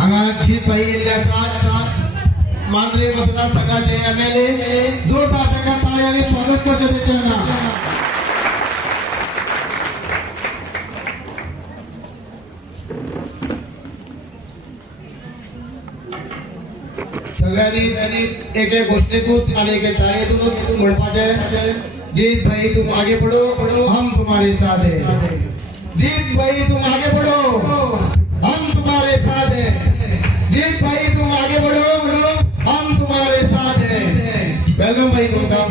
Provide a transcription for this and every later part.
हांगाची पहिल्याचा मांद्रे मतदारसंघाचे MLA जोरदार तांकां ताळयांनी स्वागत करता तेंच्यांना. सगळ्यांनी एक एक घोषणेतून आणि एक एक ताळेतून म्हणपाचे, जीत भाई तुम आगे बढ़ो हम तुम्हारे साथ हैं. जीत भाई तुम आगे बढ़ो हम तुम्हारे साथ हैं. जीत भाई तुम आगे बढ़ो हम तुम्हारे साथ हैं. वेलकम भाई तुमका.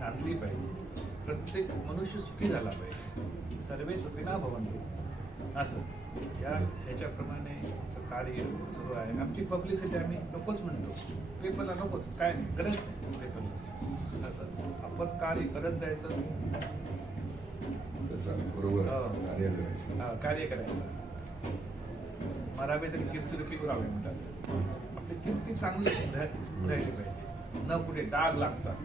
नांदली पाहिजे. प्रत्येक मनुष्य सुखी झाला पाहिजे. सर्वे सुखिना भवन्तु असं ह्याच्याप्रमाणे कार्य सुरू आहे. आमची पब्लिसिटी आम्ही नकोच म्हणतो, पेपरला नकोच, काय नाही, गरज नाही पेपरला. असं आपण कार्य करत जायचं, कार्य करायचं. मराठी तरी कीर्ती पुरावे म्हणतात. आपली कीर्ती चांगली राहिली पाहिजे, न कुठे डाग लागतात.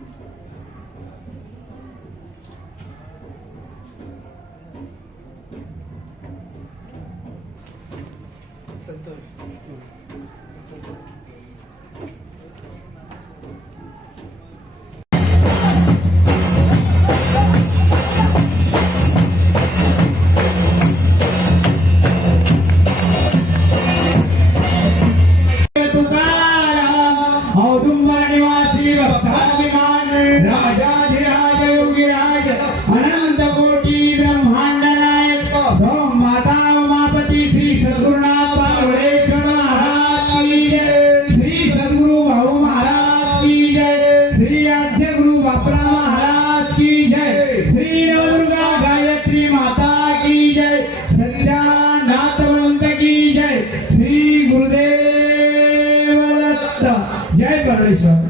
कोटी ब्रह्मांड नायक माता उमापती श्री सद्गुरुनाथ पालवडेश्वर महाराज की जय, श्री सद्गुरु भाऊ महाराज की जय, श्री आद्य गुरु बापरा महाराज की जय, श्री नवदुर्गा गायत्री माता की जय, सच्चा नाथवंत की जय, श्री गुरुदेव दत्त, जय परमेश्वर.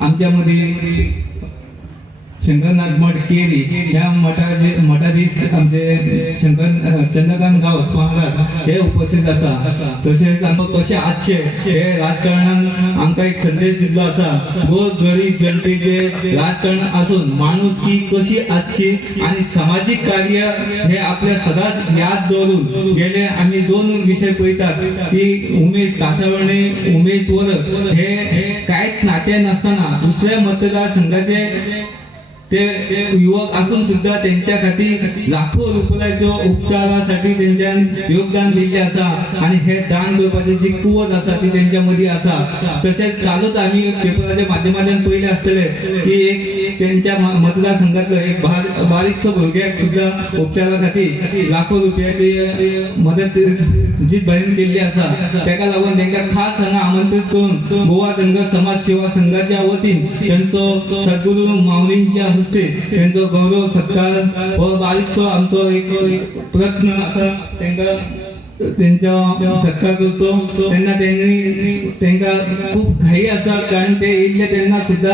आमच्यामध्ये शंकरनाथ मठ केरी या मठाधीश आमचे चंद्रकांत गावस महाराज हे उपस्थित असा. तसेच कसे आजचे हे राजकारणान आमका एक संदेश दिलो असा. गरीब जनतेचे राजकारण असून माणुसकी कशी आजची आणि सामाजिक कार्य हे आपल्या सदाच याद दवरून गेले. आम्ही दोन विषय पळयतात की उमेश कासावणे उमेश वरद हे कांयच नाते नसताना दुसऱ्या मतदारसंघाचे ते युवक असून सुद्धा त्यांच्या खातीर लाखो रुपयाचो उपचारासाठी त्यांच्यान योगदान दिले असा आणि हे दान करपाची जी कुवत असा ती त्यांच्या मध्ये असा. तसेच कालच आम्ही पेपराच्या माध्यमातून पहिले असतले की एक त्यांच्या मतदारसंघातलं एक बारीकसो भुरग्याक सुद्धा उपचारा खातीर लाखो रुपयाची मदत जी बहीण केली असा. त्याका लागून त्यांना खास हांगा आमंत्रित करून गोवा धनगर समाज सेवा संघाच्या वतीन त्यांचो सद्गुरू माऊलींच्या हस्ते त्यांचा गौरव सत्कार व बारीकसो आमचो एक प्रयत्न असा त्यांच्या सत्कार करतो. त्यांना खूप घाई असा कारण ते येयले त्यांना सुद्धा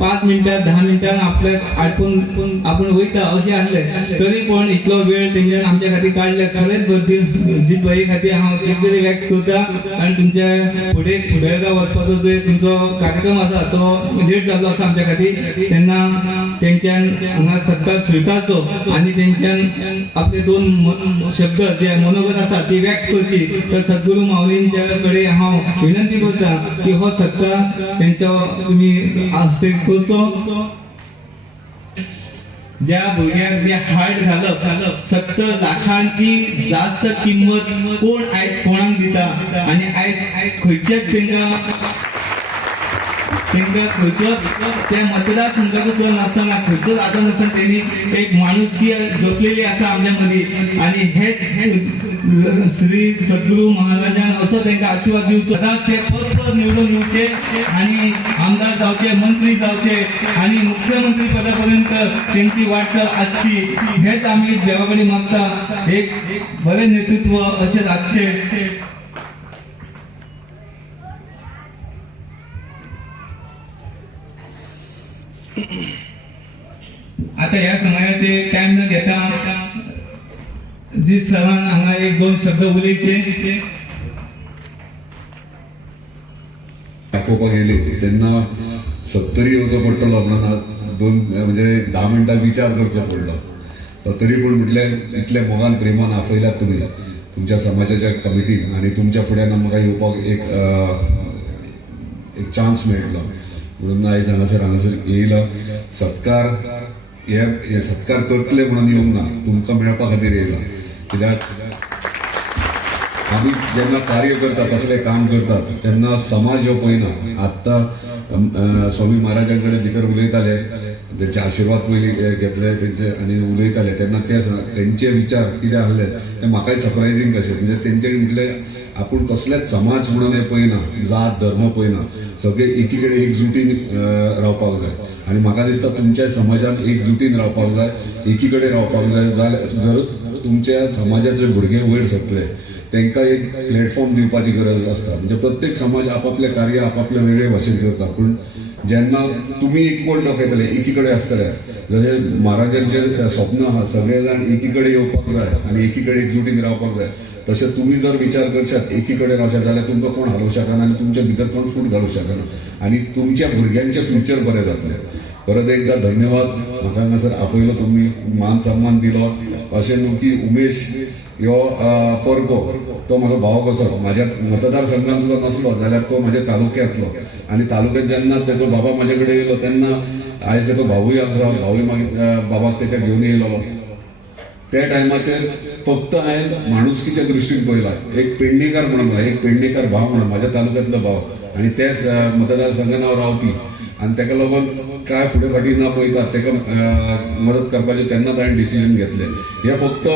5 मिनिटां 10 मिनिटां आपल्या आटपून आपण वयता अशें आसले तरी पण इतलो वेळ तेंच्यान आमच्या खातीर काडले. खरेंच बद्दल जितबाई खातीर हांव एकतरी व्यक्त करता. कारण तुमच्या फुडें बेळगांव वचपाचो जो तुमचो कार्यक्रम आसा तो लेट जाल्लो आसा आमच्या खातीर. तेन्ना तेंच्यान हांगा सत्कार स्विकारचो आणि तेंच्यान आपले 2 शब्द जे मनोगत आसा ती व्यक्त करची. तर सद्गुरू माऊलींच्या कडे हांव विनंती करता की हो सत्कार तेंच्या तुम्ही हस्ते करचो. ज्या भुरग्याक जे हार्ट घालप 70 लाखांकी जास्त किंमत कोण आयज कोणाक दिता आणि आयज खंयच्याच त्या मतदारसंघाचो सुद्धा नसताना खंयचोच आदार नसताना त्यांनी एक माणुसकी जपलेली असा आमच्या मध्ये आणि हे श्री सद्गुरू महाराजान असो त्यांना आशीर्वाद दिवचो. सदांच ते परत निवडून येवचे आणि आमदार जावचे मंत्री जावचे आणि मुख्यमंत्री पदापर्यंत त्यांची वाटचाल आजची हेच आम्ही देवाकडे मागता. एक बरे नेतृत्व असे लागचे. आता या समयाचे टाइम न घेता जी सरान हांगा 1-2 शब्द उलयचे. दाखोवपाक गेले तेन्ना 70 येवचो पडटलो म्हणून 2 म्हणजे 10 मिनटां विचार करचो पडलो. तरी पूण म्हटल्यार इतले मोगान प्रेमान आपयल्यात तुमी तुमच्या समाजाच्या कमिटीन आणि तुमच्या फुड्यान म्हाका येवपाक एक चान्स मेळटलो म्हणून आयज हांगासर येयलो. सत्कार हे सत्कार करतले म्हणून येवंक ना, तुमकां मेळपा खातीर येयला. कित्याक आमी जेन्ना कार्य करतात कसलें काम करतात तेन्ना समाज हो पळयना. आत्तां स्वामी महाराजां कडेन भितर उलयताले त्यांचे आशीर्वाद पयलीं घेतले तेंचे आनी उलयताले तेन्ना तेंचे विचार कितें आहले ते म्हाकाय सरप्रायझींग कशें. म्हणजे तेंचे म्हटले आपूण कसलेच समाज म्हणून हे पळयना, जात धर्म पळयना, सगळे एकी कडेन एकजुटीन रावपाक जाय. आनी म्हाका दिसता तुमच्या समाजान एकजुटीन रावपाक जाय, एकी कडेन रावपाक जाय. जर तुमच्या समाजाचे भुरगे वयर सरतले तांकां एक प्लॅटफॉर्म दिवपाची गरज आसता. म्हणजे प्रत्येक समाज आपापले कार्य आपापल्या वेगळे भाशेन करता. पूण जेन्ना तुमी एकवट दाखयतले एकी कडेन आसतले जशें महाराजांचें स्वप्न आहा सगळे जाण एकी कडेन येवपाक जाय आनी एकी कडेन एकजुटीन रावपाक जाय तशें तुम्ही जर विचार करशात एकीकडे रावशात जाल्यार तुमकां कोण हालोवंक शकना आनी तुमच्या भितर कोण फूट घालूंक शकना आनी तुमच्या भुरग्यांचें फ्युचर बरें जातलें. परत एकदा धन्यवाद. म्हाका हांगासर आपयलो तुम्ही, मान सन्मान दिलो. अशें न्हू की उमेश ह्यो परको तो म्हजो भाव कसो म्हाज्या मतदारसंघात सुद्दां नसलो जाल्यार तो म्हाज्या तालुक्यांतलो आनी तालुक्यांत जेन्ना तेजो बाबा म्हाजे कडेन येयलो तेन्ना आयज तेजो भावूय आसा, भावूय मागीर बाबाक तेच्या घेवन येयलो. त्या टायमाचेर फक्त हांवें माणुसकीच्या दृश्टीन पळयला. एक पेडणेकार म्हणून मला एक पेडणेकार भाव म्हणून म्हाज्या तालुक्यांतलो भाव आनी तेच मतदारसंघात हांव रावपी आनी तेका लागून काय फुडें फाटी ना पळयता तेका मदत करपाचें तेन्नाच हांवें डिसिजन घेतलें. हे फक्त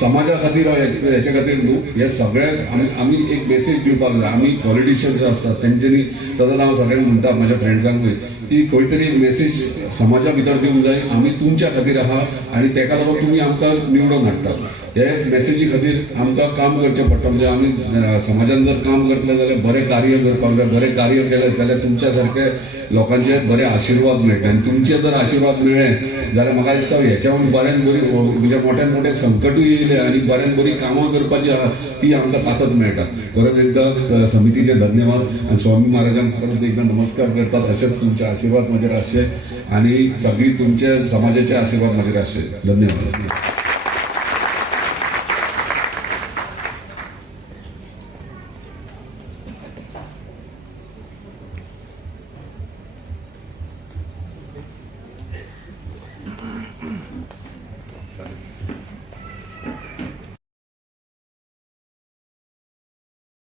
समाजा खातीर हेच्या खातीर न्हू, हे सगळ्यांक आमी एक मेसेज दिवपाक जाय. आमी पॉलिटिशियन्स आसतात तेंच्यांनी सदांच हांव सगळ्यांक म्हणटा म्हाज्या फ्रेंड्सांकूय की खंय तरी एक मेसेज समाजा भितर दिवंक जाय. आमी तुमच्या खातीर आहा आनी तेका लागून तुमी आमकां निवडून हाडटात. हे मेसेजी खातीर आमकां काम करचें पडटा. म्हणजे आमी समाजान जर काम करतले जाल्यार बरें कार्य करपाक जाय. बरें कार्य केलें जाल्यार तुमच्या सारके लोकांचे बरे आशिर्वाद मेळटा आनी तुमचे जर आशिर्वाद मेळ्ळे जाल्यार म्हाका दिसता हेच्याहून बऱ्यान बरी म्हणजे मोठ्यान मोठे संकटूय येयले आनी बऱ्यान बरी कामां करपाची आहा ती आमकां ताकद मेळटा. परत एकदा समितीचे धन्यवाद आनी स्वामी महाराजांक परत एकदा नमस्कार करतात. अशेंच तुमचे आशिर्वाद म्हजेर आसचे आनी सगळी तुमचे समाजाचे आशिर्वाद म्हजेर आसचे. धन्यवाद.